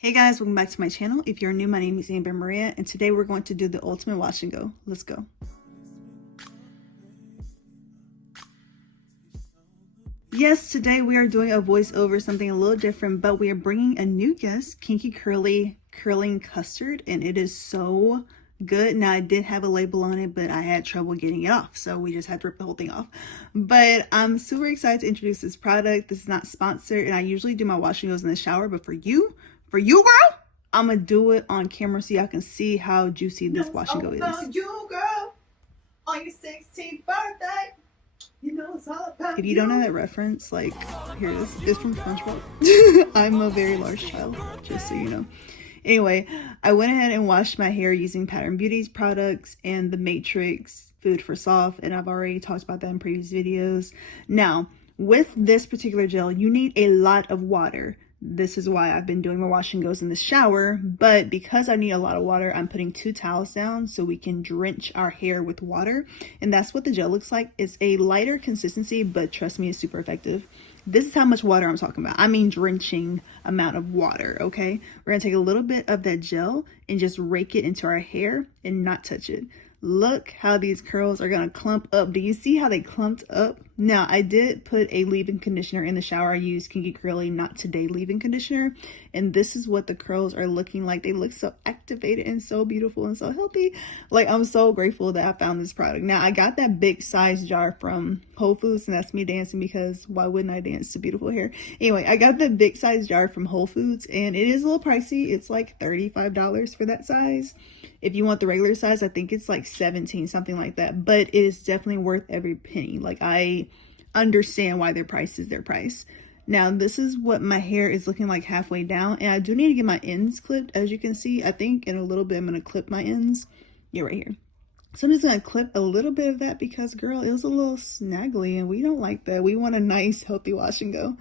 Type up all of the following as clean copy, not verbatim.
Hey guys, welcome back to my channel. If you're new, my name is Amber Maria, and today we're going to do the ultimate wash and go. Let's go. Yes, today we are doing a voiceover, something a little different, but we are bringing a new guest, Kinky Curling Custard, and it is so good. Now, I did have a label on it, but I had trouble getting it off, so we just had to rip the whole thing off. But I'm super excited to introduce this product. This is not sponsored, and I usually do my wash and goes in the shower, but for you girl, I'm gonna do it on camera so y'all can see how juicy this wash and go is. You, girl, on your 16th birthday. You know it's all about If you don't know that reference, like, here it is. It's from SpongeBob. I'm a very large child, just so you know. Anyway, I went ahead and washed my hair using Pattern Beauties products and the Matrix Food for Soft, and I've already talked about that in previous videos. Now, with this particular gel, you need a lot of water. This is why I've been doing my wash and goes in the shower, but because I need a lot of water, I'm putting 2 towels down so we can drench our hair with water, and that's what the gel looks like. It's a lighter consistency, but trust me, it's super effective. This is how much water I'm talking about. I mean drenching amount of water, okay? We're gonna take a little bit of that gel and just rake it into our hair and not touch it. Look how these curls are gonna clump up. Do you see how they clumped up? Now, I did put a leave-in conditioner in the shower. I used Kinky Curly Not Today leave-in conditioner, and this is what the curls are looking like. They look so activated and so beautiful and so healthy. Like, I'm so grateful that I found this product. Now, I got that big size jar from Whole Foods, and that's me dancing because why wouldn't I dance to beautiful hair? Anyway, I got the big size jar from Whole Foods, and it is a little pricey. It's like $35 for that size. If you want the regular size, I think it's like 17, something like that. But it is definitely worth every penny. Like, I understand why their price is their price. Now, this is what my hair is looking like halfway down. And I do need to get my ends clipped. As you can see, I think in a little bit I'm going to clip my ends. Yeah, right here. So I'm just going to clip a little bit of that because, girl, it was a little snaggly. And we don't like that. We want a nice, healthy wash and go.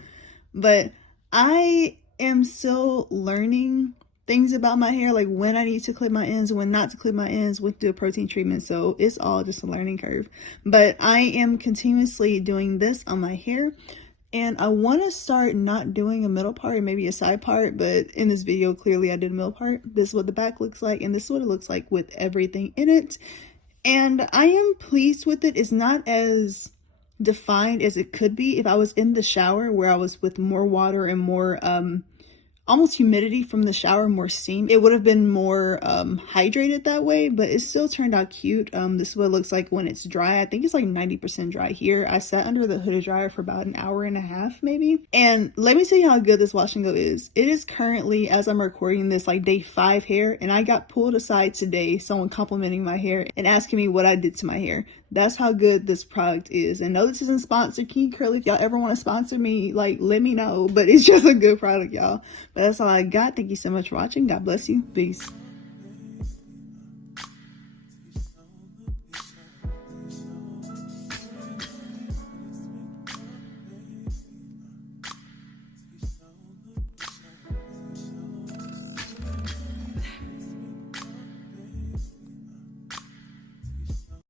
But I am still learning things about my hair, like when I need to clip my ends, when not to clip my ends, when to do a protein treatment. So it's all just a learning curve. But I am continuously doing this on my hair, and I want to start not doing a middle part and maybe a side part, but in this video clearly I did a middle part. This is what the back looks like, and this is what it looks like with everything in it, and I am pleased with it. It's not as defined as it could be if I was in the shower where I was with more water and more almost humidity from the shower, more steam. It would have been more hydrated that way, but it still turned out cute. This is what it looks like when it's dry. I think it's like 90% dry here. I sat under the hooded dryer for about an hour and a half maybe. And let me tell you how good this wash and go is. It is currently, as I'm recording this, like day 5 hair, and I got pulled aside today, someone complimenting my hair and asking me what I did to my hair. That's how good this product is. And no, this isn't sponsored. Kinky Curly, if y'all ever want to sponsor me, like, let me know. But it's just a good product, y'all. But that's all I got. Thank you so much for watching. God bless you. Peace.